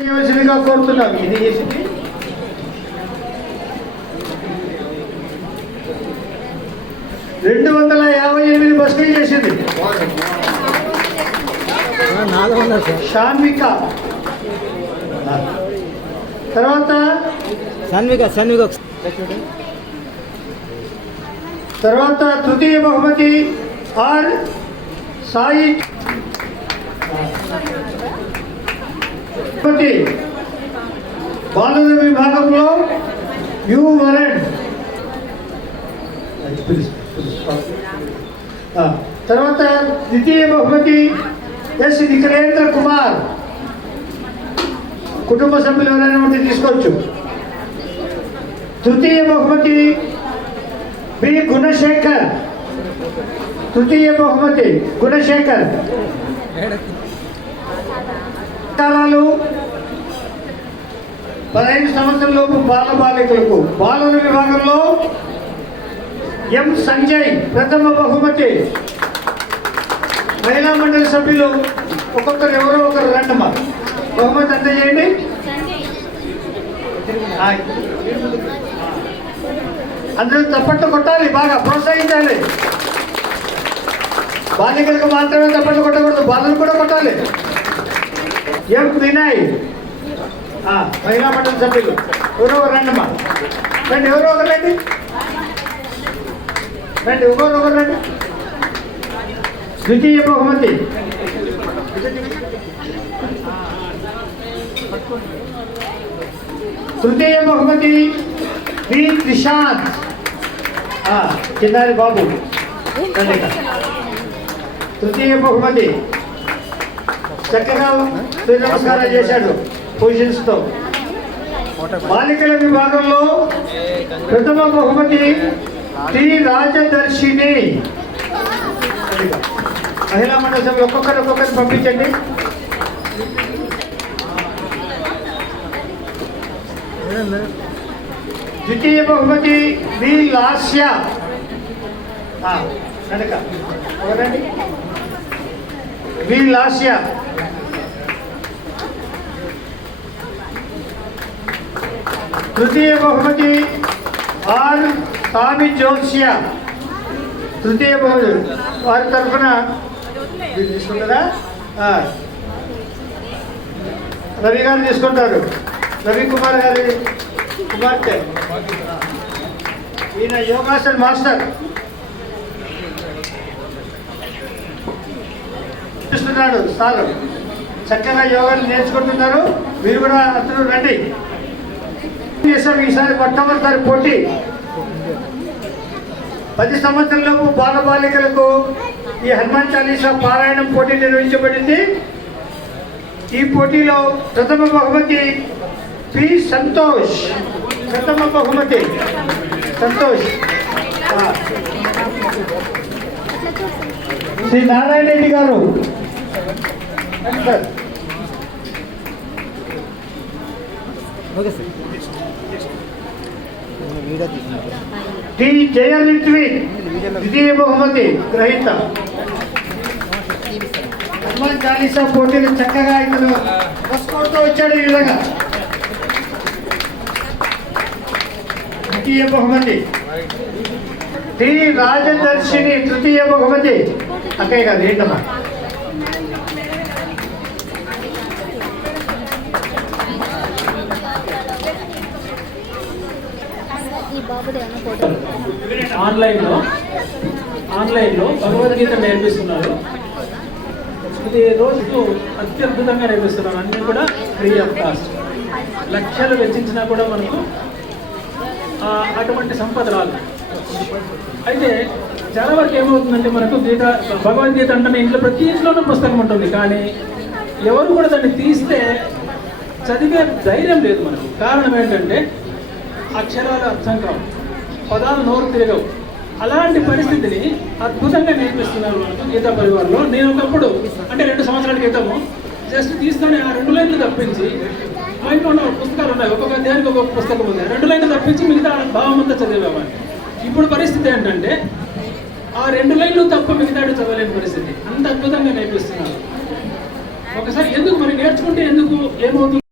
చేయవలసిందిగా కోరుతున్నాం. ఇది చేసింది. రెండు వందల యాభై ఎనిమిది బస్సులు చేసింది. షాన్విక తర్వాత సన్విక సన్విక తర్వాత తృతీయ బహుమతి ఆర్ సాయి తిరుపతి బాలుర విభాగంలో యు వరణ్. తర్వాత ద్వితీయ బహుమతి ఎస్ నిఖిలేంద్ర కుమార్. కుటుంబ సభ్యులు ఎవరైనా ఉంటే తీసుకోవచ్చు. తృతీయ బహుమతి బి గుణశేఖర్. తృతీయ బహుమతి గుణశేఖర్. పట్టణాలు పదహైదు సంవత్సరాల లోపు బాల బాలికలకు బాలల విభాగంలో ఎం సంజయ్ ప్రథమ బహుమతి. మహిళా మండలి సభ్యులు ఒక్కొక్కరు ఎవరో ఒకరు రండమ్మా. బహుమతి అందజేయండి అందరూ తప్పట్లు కొట్టాలి బాగా ప్రోత్సహించాలి. బాలికలకు మాత్రమే తప్పట్లు కొట్టకూడదు బాలను కూడా కొట్టాలి. ఎం వినయ్ మహిళా మండలి సభ్యులు. ఎవరో ఒకరు రండమ్మా. రండి ఎవరో ఒకరు రండి. రండి ఒకరు ఒకరు రండి. ద్వితీయ బహుమతి. తృతీయ బహుమతి వి త్రిశాంత్ చిన్నారి బాబు. తృతీయ బహుమతి చక్కగా సూర్య నమస్కారం చేశాడు పొజిషన్స్ బాలికల విభాగంలో ప్రథమ బహుమతి టి రాజదర్శిని. మహిళా మండలి సభ్యులు ఒక్కొక్కరు ఒక్కొక్కరు పంపించండి. ద్వితీయ బహుమతి వి లాస్య. కనుక వెనక. ఎవరండి వి తృతీయ బహుమతి ఆర్ స్వామి జోత్స్య తృతీయ బహుమతి వారి తరఫున తీసుకుంటారా? రవి గారు తీసుకుంటారు. రవి కుమార్ గారి కుమార్తె. ఈయన యోగాసన్ మాస్టర్. చెప్తున్నాడు సార్. చక్కగా యోగాలు నేర్చుకుంటున్నారు. మీరు కూడా అందరూ రండి. చేసాం ఈసారి మొట్టమొదటిసారి పోటీ. పది సంవత్సరాలలోపు బాల బాలికలకు ఈ హనుమాన్ చాలీసా పారాయణం పోటీ నిర్వహించబడింది. ఈ పోటీలో ప్రథమ బహుమతి పి. సంతోష్. ప్రథమ బహుమతి సంతోష్. శ్రీ నారాయణ రెడ్డి గారు. రండి సార్. ఓకే సార్ వీడియో తీసుకున్నారు టి జయలిత్వి ద్వితీయ బహుమతి గ్రహీత. హనుమాన్ చాలీసా పోటీలు చక్కగా ఇతను వసుకోవతో వచ్చాడు ఈ విధంగా. ద్వితీయ బహుమతి. టి రాజదర్శిని తృతీయ బహుమతి. అక్కయ్య గారు ఏంటమ్మా? ఆన్లైన్లో ఆన్లైన్లో భగవద్గీత నేర్పిస్తున్నారు. ఇది రోజుకు అత్యద్భుతంగా నేర్పిస్తున్నారు. అన్నీ కూడా ఫ్రీ ఆఫ్ కాస్ట్ లక్ష్యాలు వెచ్చించినా కూడా మనకు అటువంటి సంపద రాదు. అయితే చాలా వరకు ఏమవుతుందంటే మనకు గీత భగవద్గీత అంటే ఇంట్లో ప్రతి ఇంట్లోనూ పుస్తకం ఉంటుంది. కానీ ఎవరు కూడా దాన్ని తీస్తే చదివే ధైర్యం లేదు మనకు. కారణం ఏంటంటే అక్షరాలు అర్థం కావు పదాలు నోరు తిరగవు అలాంటి పరిస్థితిని అద్భుతంగా నేర్పిస్తున్నారు మనకు గీతా పరివారంలో. నేను ఒకప్పుడు అంటే రెండు సంవత్సరాల క్రితము జస్ట్ తీసుకొని ఆ రెండు లైన్లు తప్పించి మా ఇంట్లో ఉన్న పుస్తకాలు ఉన్నాయి. ఒక్కొక్క అధ్యాయానికి ఒక్కొక్క పుస్తకం ఉంది. రెండు లైన్లు తప్పించి మిగతా భావం అంతా చదివేవాడిని ఇప్పుడు పరిస్థితి ఏంటంటే ఆ రెండు లైన్లు తప్ప మిగతాడు చదవలేని పరిస్థితి. అంత అద్భుతంగా నేర్పిస్తున్నారు. ఒకసారి ఎందుకు మరి నేర్చుకుంటే ఎందుకు ఏమవుతుంది?